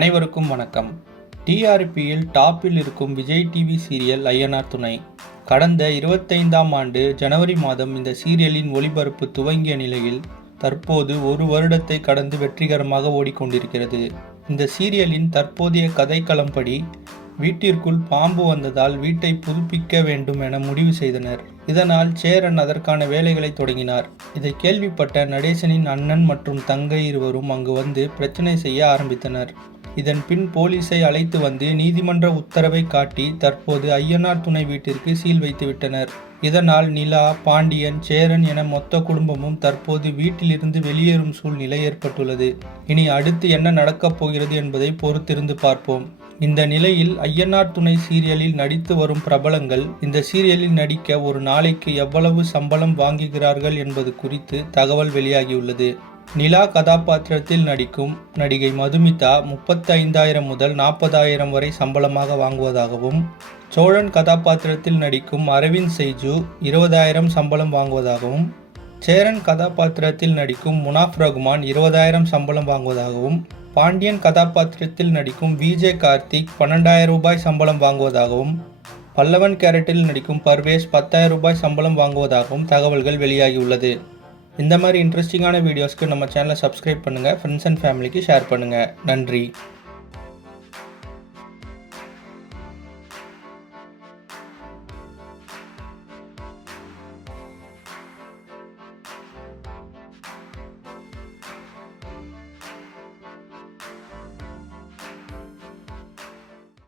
அனைவருக்கும் வணக்கம். டிஆர்பியில் டாப்பில் இருக்கும் விஜய் டிவி சீரியல் ஐயனார் துணை. கடந்த 25ஆம் ஆண்டு ஜனவரி மாதம் இந்த சீரியலின் ஒளிபரப்பு துவங்கிய நிலையில் தற்போது ஒரு வருடத்தை கடந்து வெற்றிகரமாக ஓடிக்கொண்டிருக்கிறது. இந்த சீரியலின் தற்போதைய கதைக்களம்படி வீட்டிற்குள் பாம்பு வந்ததால் வீட்டை புதுப்பிக்க வேண்டும் என முடிவு செய்தனர். இதனால் சேரன் அதற்கான வேலைகளை தொடங்கினார். இதை கேள்விப்பட்ட நடேசனின் அண்ணன் மற்றும் தங்கை இருவரும் அங்கு வந்து பிரச்சனை செய்ய ஆரம்பித்தனர். இதன் பின் போலீஸை அழைத்து வந்து நீதிமன்ற உத்தரவை காட்டி தற்போது ஐயனார் துணை வீட்டிற்கு சீல் வைத்து விட்டனர். இதனால் நிலா, பாண்டியன், சேரன் என மொத்த குடும்பமும் தற்போது வீட்டிலிருந்து வெளியேறும் சூழ்நிலை ஏற்பட்டுள்ளது. இனி அடுத்து என்ன நடக்கப் போகிறது என்பதை பொறுத்திருந்து பார்ப்போம். இந்த நிலையில் ஐயனார் துணை சீரியலில் நடித்து வரும் பிரபலங்கள் இந்த சீரியலில் நடிக்க ஒரு நாளைக்கு எவ்வளவு சம்பளம் வாங்குகிறார்கள் என்பது குறித்து தகவல் வெளியாகியுள்ளது. நிலா கதாபாத்திரத்தில் நடிக்கும் நடிகை மதுமிதா 35,000 முதல் 40,000 வரை சம்பளமாக வாங்குவதாகவும், சோழன் கதாபாத்திரத்தில் நடிக்கும் அரவிந்த் செய்ஜு 20,000 சம்பளம் வாங்குவதாகவும், சேரன் கதாபாத்திரத்தில் நடிக்கும் முனாஃப் ரகுமான் 20,000 சம்பளம் வாங்குவதாகவும், பாண்டியன் கதாபாத்திரத்தில் நடிக்கும் விஜே கார்த்திக் 12,000 ரூபாய் சம்பளம் வாங்குவதாகவும், பல்லவன் கேரக்டரில் நடிக்கும் பர்வேஸ் 10,000 ரூபாய் சம்பளம் வாங்குவதாகவும் தகவல்கள் வெளியாகியுள்ளது. இந்த மாதிரி இன்ட்ரெஸ்டிங்கான வீடியோஸ்க்கு நம்ம சேனலை சப்ஸ்கிரைப் பண்ணுங்கள், ஃப்ரெண்ட்ஸ் அண்ட் ஃபேமிலிக்கு ஷேர் பண்ணுங்கள். நன்றி.